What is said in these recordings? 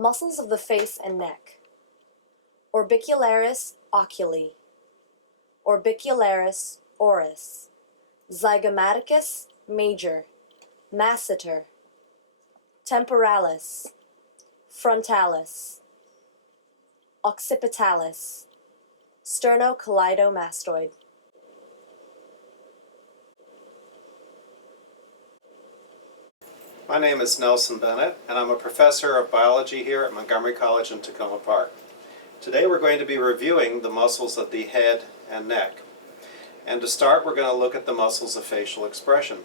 Muscles of the face and neck. Orbicularis oculi. Orbicularis oris. Zygomaticus major. Masseter. Temporalis. Frontalis. Occipitalis. Sternocleidomastoid. My name is Nelson Bennet, and I'm a professor of biology here at Montgomery College in Tacoma Park. Today we're going to be reviewing the muscles of the head and neck. And to start, we're going to look at the muscles of facial expression.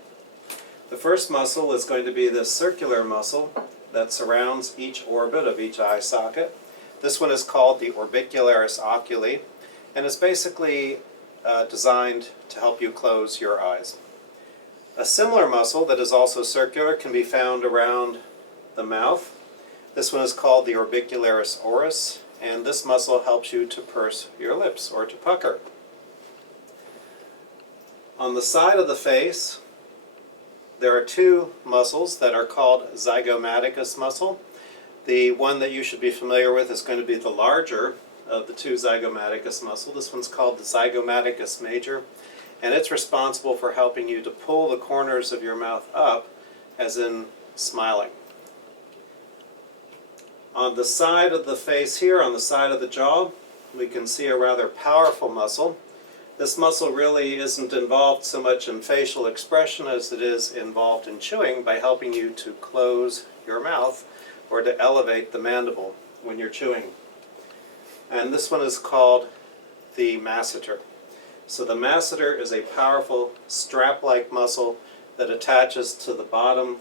The first muscle is going to be this circular muscle that surrounds each orbit of each eye socket. This one is called the Orbicularis oculi, and is basically designed to help you close your eyes. A similar muscle that is also circular can be found around the mouth. This one is called the Orbicularis oris, and this muscle helps you to purse your lips or to pucker. On the side of the face, there are two muscles that are called zygomaticus muscle. The one that you should be familiar with is going to be the larger of the two zygomaticus muscles. This one's called the zygomaticus major, and it's responsible for helping you to pull the corners of your mouth up, as in smiling. On the side of the face here, on the side of the jaw, we can see a rather powerful muscle. This muscle really isn't involved so much in facial expression as it is involved in chewing by helping you to close your mouth or to elevate the mandible when you're chewing. And this one is called the masseter. So the masseter is a powerful strap-like muscle that attaches to the bottom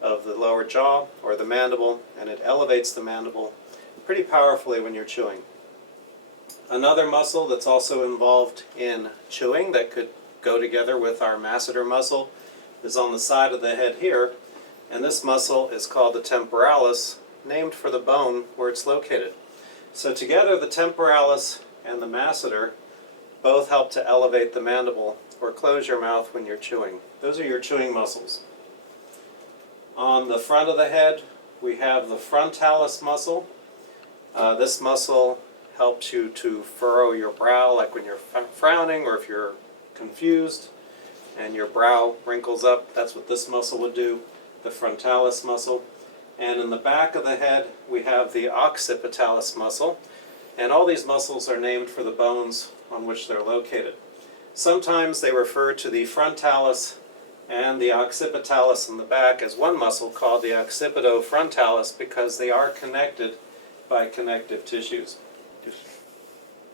of the lower jaw or the mandible, and it elevates the mandible pretty powerfully when you're chewing. Another muscle that's also involved in chewing that could go together with our masseter muscle is on the side of the head here, and this muscle is called the temporalis, named for the bone where it's located. So together the temporalis and the masseter both help to elevate the mandible or close your mouth when you're chewing. Those are your chewing muscles. On the front of the head, we have the frontalis muscle. This muscle helps you to furrow your brow, like when you're frowning or if you're confused and your brow wrinkles up. That's what this muscle would do, the frontalis muscle. And in the back of the head, we have the occipitalis muscle. And all these muscles are named for the bones on which they're located. Sometimes they refer to the frontalis and the occipitalis in the back as one muscle called the occipitofrontalis because they are connected by connective tissues.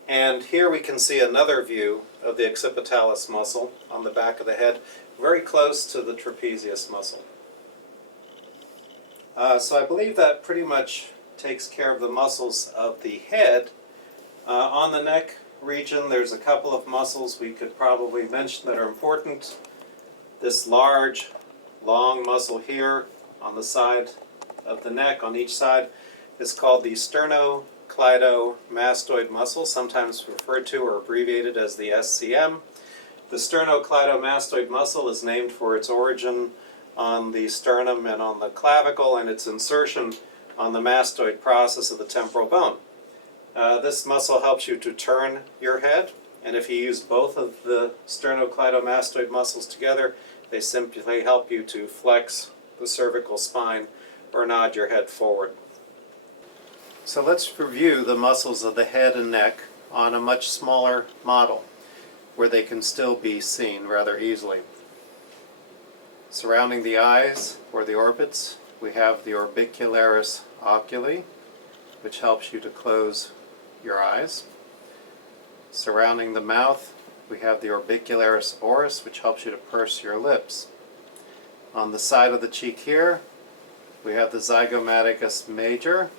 And here we can see another view of the occipitalis muscle on the back of the head, very close to the trapezius muscle. So I believe that pretty much takes care of the muscles of the head. On the neck region, there's a couple of muscles we could probably mention that are important. This large, long muscle here on the side of the neck, on each side, is called the sternocleidomastoid muscle, sometimes referred to or abbreviated as the SCM. The sternocleidomastoid muscle is named for its origin on the sternum and on the clavicle, and its insertion on the mastoid process of the temporal bone. This muscle helps you to turn your head, and if you use both of the sternocleidomastoid muscles together, they simply help you to flex the cervical spine or nod your head forward. So let's review the muscles of the head and neck on a much smaller model where they can still be seen rather easily. Surrounding the eyes, or the orbits, we have the Orbicularis oculi, which helps you to close your eyes. Surrounding the mouth, we have the Orbicularis oris, which helps you to purse your lips. On the side of the cheek here, we have the Zygomaticus major,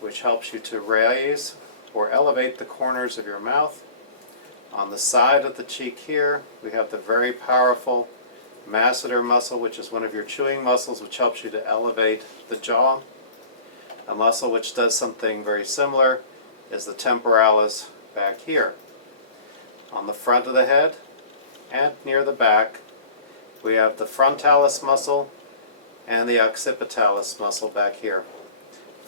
which helps you to raise or elevate the corners of your mouth. On the side of the cheek here, we have the very powerful masseter muscle, which is one of your chewing muscles, which helps you to elevate the jaw. A muscle which does something very similar is the temporalis back here. On the front of the head and near the back, we have the frontalis muscle and the occipitalis muscle back here.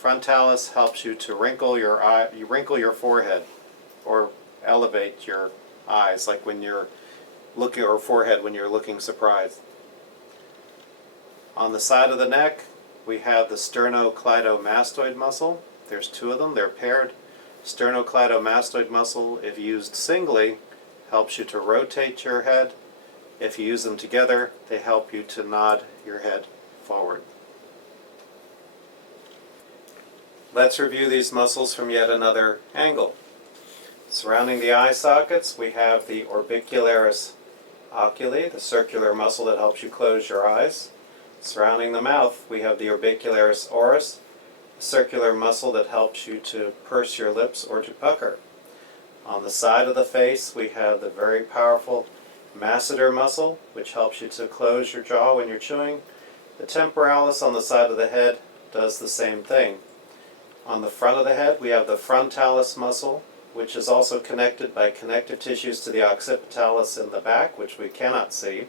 frontalis helps you to wrinkle your eye, you wrinkle your forehead or elevate your eyes, like when you're looking, or forehead when you're looking surprised. On the side of the neck, we have the sternocleidomastoid muscle. There's two of them, they're paired. Sternocleidomastoid muscle, if used singly, helps you to rotate your head. If you use them together, they help you to nod your head forward. Let's review these muscles from yet another angle. Surrounding the eye sockets, we have the Orbicularis oculi, the circular muscle that helps you close your eyes. Surrounding the mouth, we have the Orbicularis oris, a circular muscle that helps you to purse your lips or to pucker. On the side of the face, we have the very powerful masseter muscle, which helps you to close your jaw when you're chewing. The temporalis on the side of the head does the same thing. On the front of the head, we have the frontalis muscle, which is also connected by connective tissues to the occipitalis in the back, which we cannot see.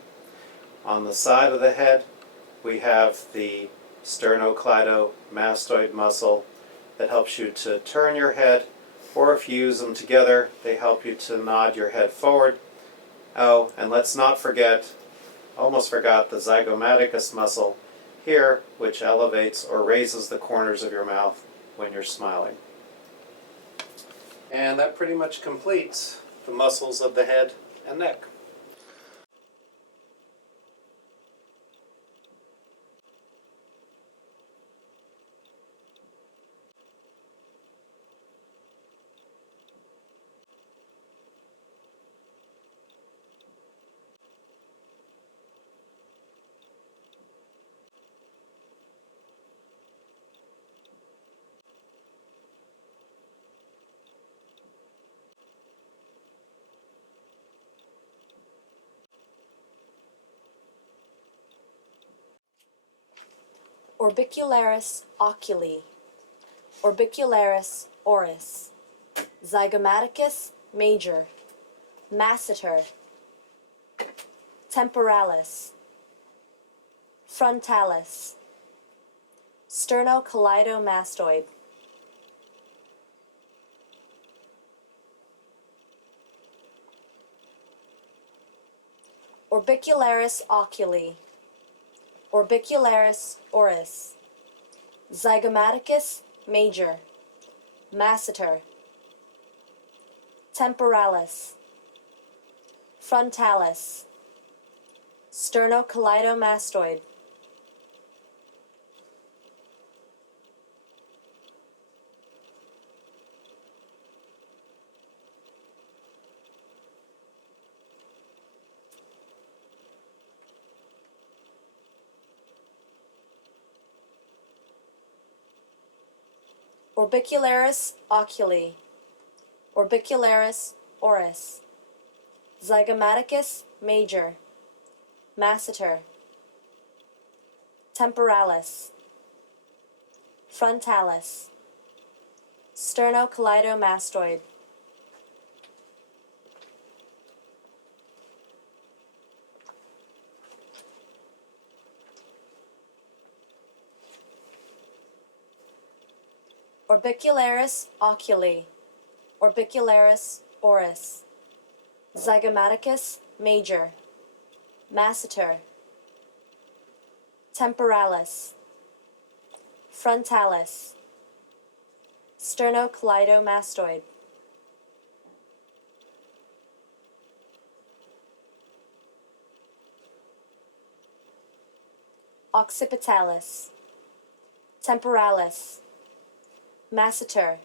On the side of the head, we have the sternocleidomastoid muscle that helps you to turn your head, or if you use them together, they help you to nod your head forward. Oh, and let's not forget, almost forgot, the zygomaticus muscle here, which elevates or raises the corners of your mouth when you're smiling. And that pretty much completes the muscles of the head and neck. Orbicularis oculi, Orbicularis oris, Zygomaticus major, masseter, temporalis, frontalis, sternocleidomastoid, Orbicularis oculi, Orbicularis oris, Zygomaticus major, masseter, temporalis, frontalis, sternocleidomastoid, Orbicularis oculi, Orbicularis oris, Zygomaticus major, masseter, temporalis, frontalis, sternocleidomastoid, Orbicularis oculi, Orbicularis oris, Zygomaticus major, masseter, temporalis, frontalis, sternocleidomastoid, occipitalis, temporalis, masseter,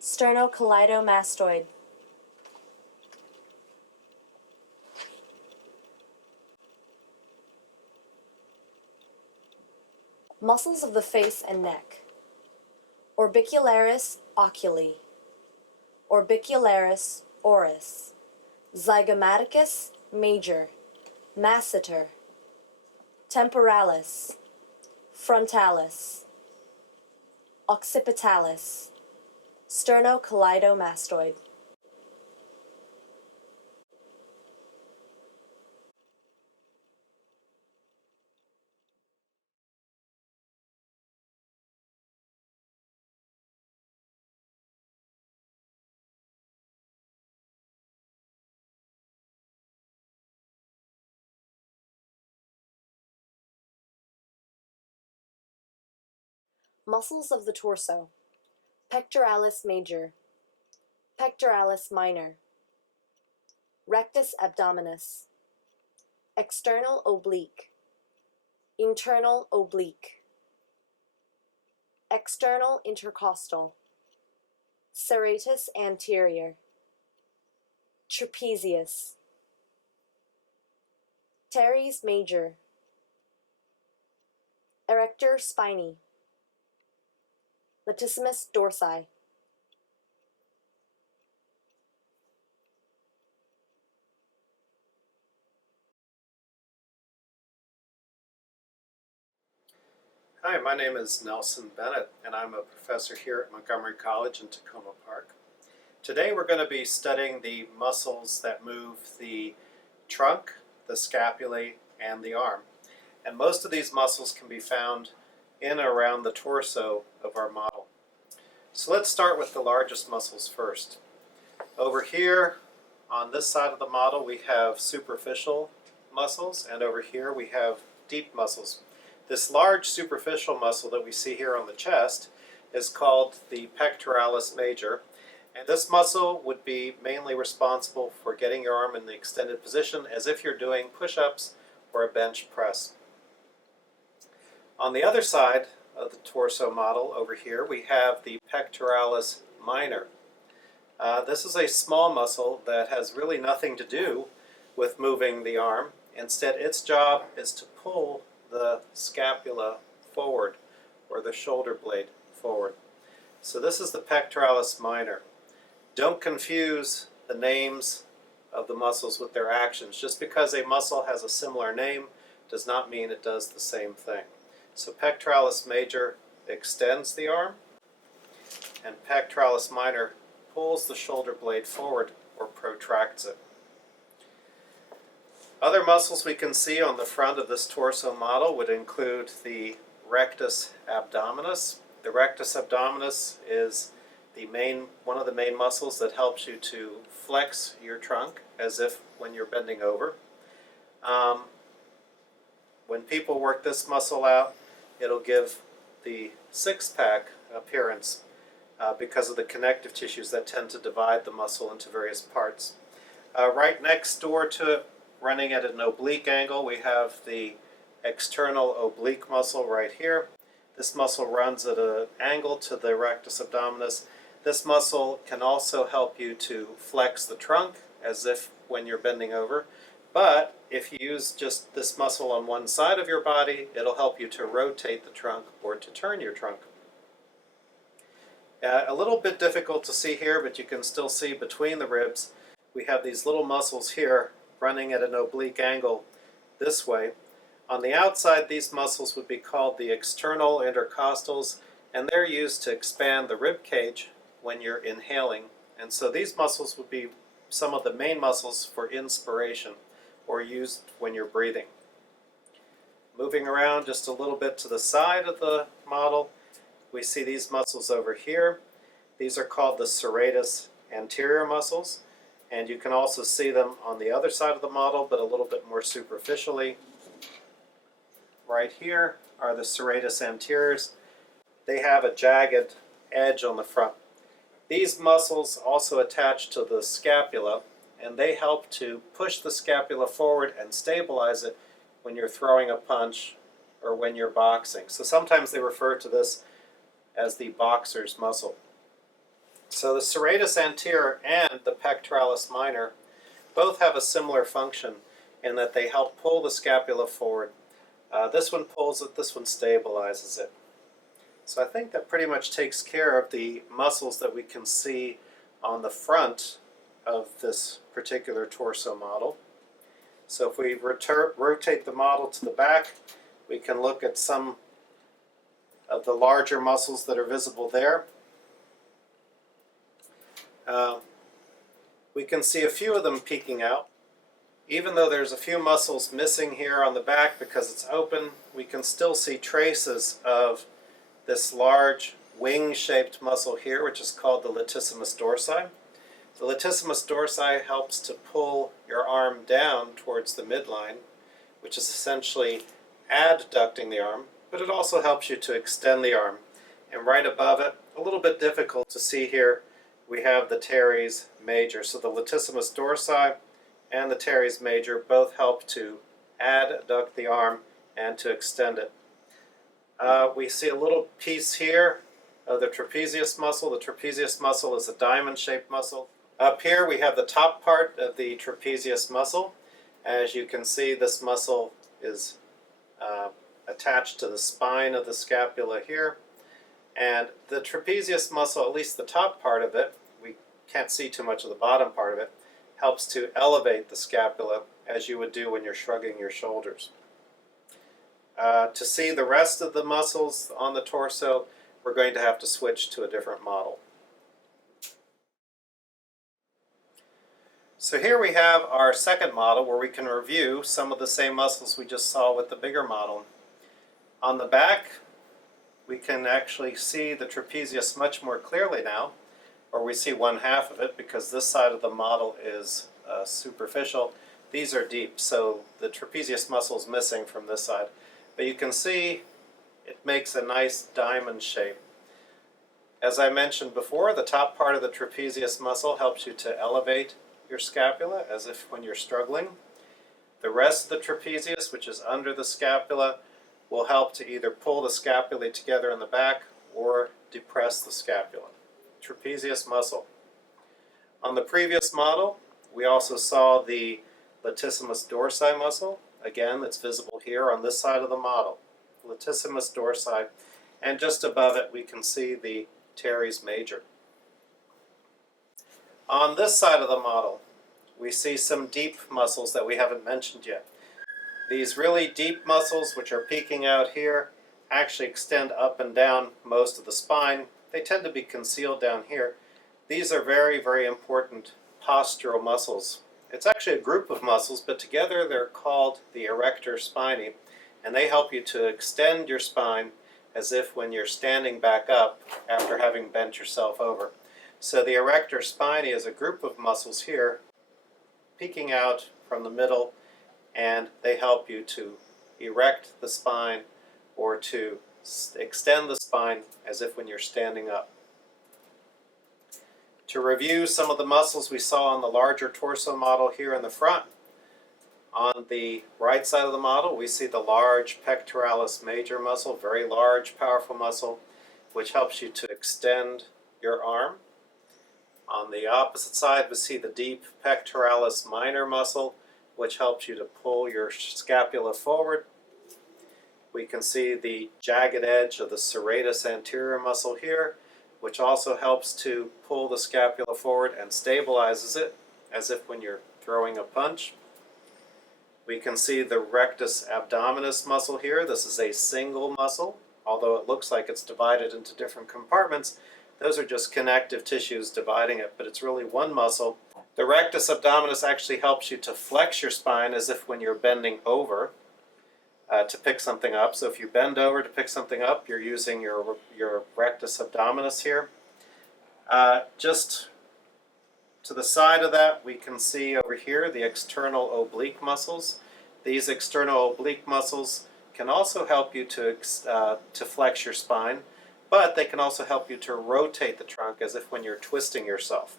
sternocleidomastoid. Muscles of the face and neck. Orbicularis oculi, Orbicularis oris, Zygomaticus major, masseter, temporalis, frontalis, occipitalis, sternocleidomastoid. Muscles of the torso. Pectoralis major. Pectoralis minor. Rectus abdominis. External oblique. Internal oblique. External intercostal. Serratus anterior. Trapezius. Teres major. Erector spinae. Latissimus dorsi. Hi, my name is Nelson Bennet, and I'm a professor here at Montgomery College in Tacoma Park. Today we're going to be studying the muscles that move the trunk, the scapulae, and the arm. And most of these muscles can be found in and around the torso of our model. So let's start with the largest muscles first. Over here on this side of the model we have superficial muscles, and over here we have deep muscles. This large superficial muscle that we see here on the chest is called the pectoralis major, and this muscle would be mainly responsible for getting your arm in the extended position as if you're doing push-ups or a bench press. On the other side of the torso model over here we have the pectoralis minor. This is a small muscle that has really nothing to do with moving the arm. Instead, its job is to pull the scapula forward, or the shoulder blade forward. So this is the pectoralis minor. Don't confuse the names of the muscles with their actions. Just because a muscle has a similar name does not mean it does the same thing. So pectoralis major extends the arm, and pectoralis minor pulls the shoulder blade forward or protracts it. Other muscles we can see on the front of this torso model would include the rectus abdominis. The rectus abdominis is one of the main muscles that helps you to flex your trunk as if when you're bending over. When people work this muscle out, it'll give the six-pack appearance because of the connective tissues that tend to divide the muscle into various parts. Right next door to it, running at an oblique angle, we have the external oblique muscle right here. This muscle runs at an angle to the rectus abdominis. This muscle can also help you to flex the trunk as if when you're bending over. But if you use just this muscle on one side of your body, it'll help you to rotate the trunk or to turn your trunk. A little bit difficult to see here, but you can still see between the ribs we have these little muscles here running at an oblique angle this way. On the outside, these muscles would be called the external intercostals, and they're used to expand the rib cage when you're inhaling. And so these muscles would be some of the main muscles for inspiration, or used when you're breathing. Moving around just a little bit to the side of the model, we see these muscles over here. These are called the serratus anterior muscles, and you can also see them on the other side of the model, but a little bit more superficially. Right here are the serratus anteriors. They have a jagged edge on the front. These muscles also attach to the scapula, and they help to push the scapula forward and stabilize it when you're throwing a punch or when you're boxing. So sometimes they refer to this as the boxer's muscle. So the serratus anterior and the pectoralis minor both have a similar function in that they help pull the scapula forward. This one pulls it, this one stabilizes it. So I think that pretty much takes care of the muscles that we can see on the front of this particular torso model. So if we rotate the model to the back, we can look at some of the larger muscles that are visible there. We can see a few of them peeking out. Even though there's a few muscles missing here on the back because it's open, we can still see traces of this large wing-shaped muscle here, which is called the latissimus dorsi. The latissimus dorsi helps to pull your arm down towards the midline, which is essentially adducting the arm, but it also helps you to extend the arm. And right above it, a little bit difficult to see here, we have the teres major. So the latissimus dorsi and the teres major both help to adduct the arm and to extend it. We see a little piece here of the trapezius muscle. The trapezius muscle is a diamond-shaped muscle. Up here we have the top part of the trapezius muscle. As you can see, this muscle is attached to the spine of the scapula here. And the trapezius muscle, at least the top part of it, we can't see too much of the bottom part of it, helps to elevate the scapula as you would do when you're shrugging your shoulders. To see the rest of the muscles on the torso, we're going to have to switch to a different model. So here we have our second model where we can review some of the same muscles we just saw with the bigger model. On the back, we can actually see the trapezius much more clearly now, or we see one half of it because this side of the model is superficial. These are deep, so the trapezius muscle is missing from this side. But you can see it makes a nice diamond shape. As I mentioned before, the top part of the trapezius muscle helps you to elevate your scapula as if when you're struggling. The rest of the trapezius, which is under the scapula, will help to either pull the scapula together in the back or depress the scapula. Trapezius muscle. On the previous model, we also saw the latissimus dorsi muscle. Again, it's visible here on this side of the model. Latissimus dorsi, and just above it we can see the teres major. On this side of the model, we see some deep muscles that we haven't mentioned yet. These really deep muscles, which are peeking out here, actually extend up and down most of the spine. They tend to be concealed down here. These are very, very important postural muscles. It's actually a group of muscles, but together they're called the erector spinae, and they help you to extend your spine as if when you're standing back up after having bent yourself over. So the erector spinae is a group of muscles here, peeking out from the middle, and they help you to erect the spine or to extend the spine as if when you're standing up. To review some of the muscles we saw on the larger torso model here in the front. On the right side of the model, we see the large pectoralis major muscle, very large, powerful muscle, which helps you to extend your arm. On the opposite side, we see the deep pectoralis minor muscle, which helps you to pull your scapula forward. We can see the jagged edge of the serratus anterior muscle here, which also helps to pull the scapula forward and stabilizes it, as if when you're throwing a punch. We can see the rectus abdominis muscle here. This is a single muscle, although it looks like it's divided into different compartments. Those are just connective tissues dividing it, but it's really one muscle. The rectus abdominis actually helps you to flex your spine as if when you're bending over to pick something up. So if you bend over to pick something up, you're using your rectus abdominis here. Just to the side of that, we can see over here the external oblique muscles. These external oblique muscles can also help you to flex your spine, but they can also help you to rotate the trunk as if when you're twisting yourself.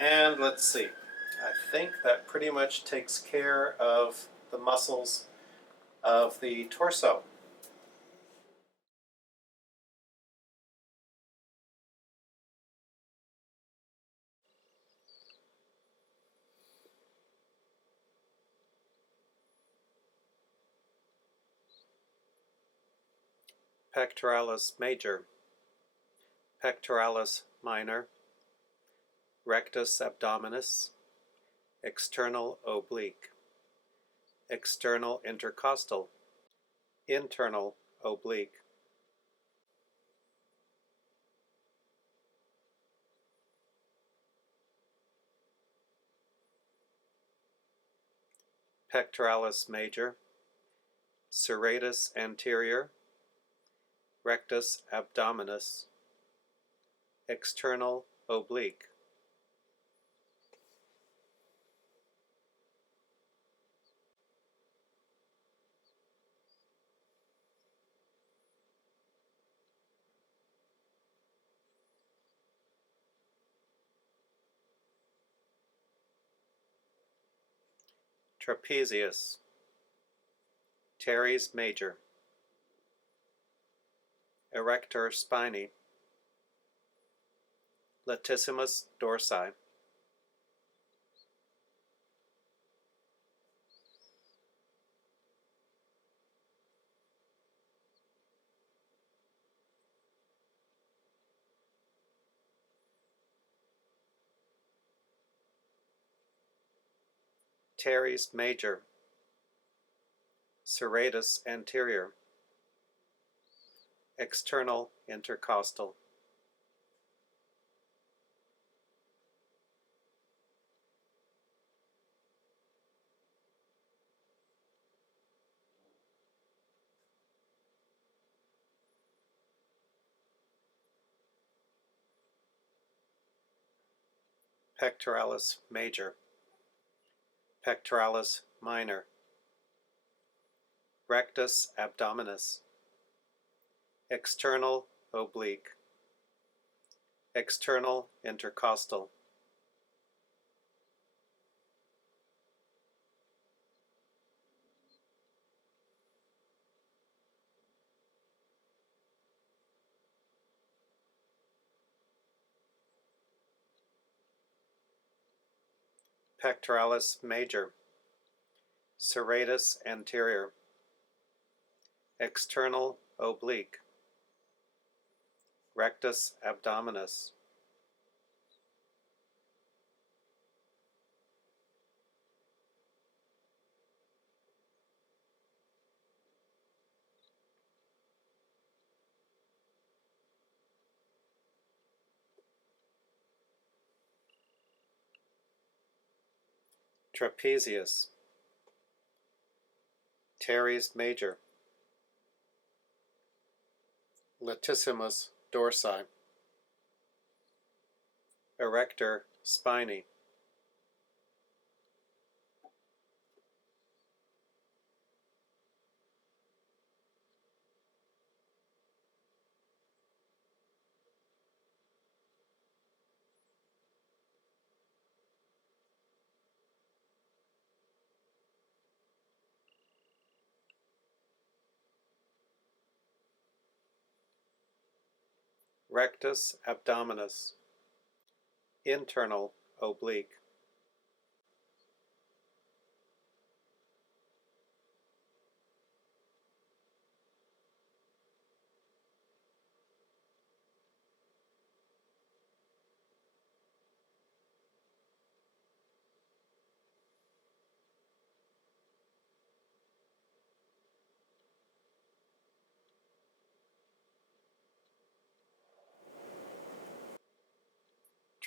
And let's see, I think that pretty much takes care of the muscles of the torso. Pectoralis major, pectoralis minor, rectus abdominis, external oblique, external intercostal, internal oblique. Pectoralis major, serratus anterior, rectus abdominis, external oblique. trapezius, teres major, erector spiny, latissimus dorsi, teres major, serratus anterior, external intercostal, pectoralis major, pectoralis minor, rectus abdominis, external oblique, external intercostal, pectoralis major, serratus anterior, external oblique, rectus abdominis, trapezius, teres major, latissimus dorsi, erector spiny, rectus abdominis, internal oblique,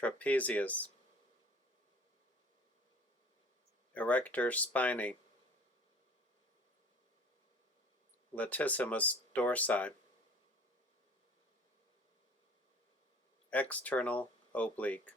trapezius, erector spiny, latissimus dorsi, external oblique,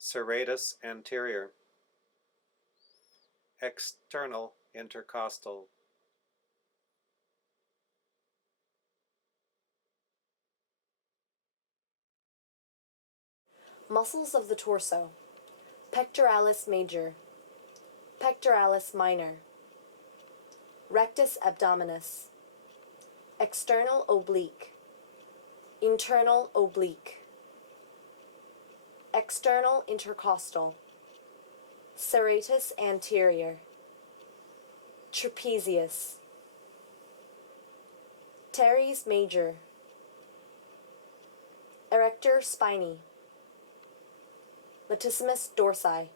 serratus anterior, external intercostal, Muscles of the torso. Pectoralis major, pectoralis minor, rectus abdominis, external oblique, internal oblique, external intercostal, serratus anterior, trapezius, teres major, erector spiny, latissimus dorsi,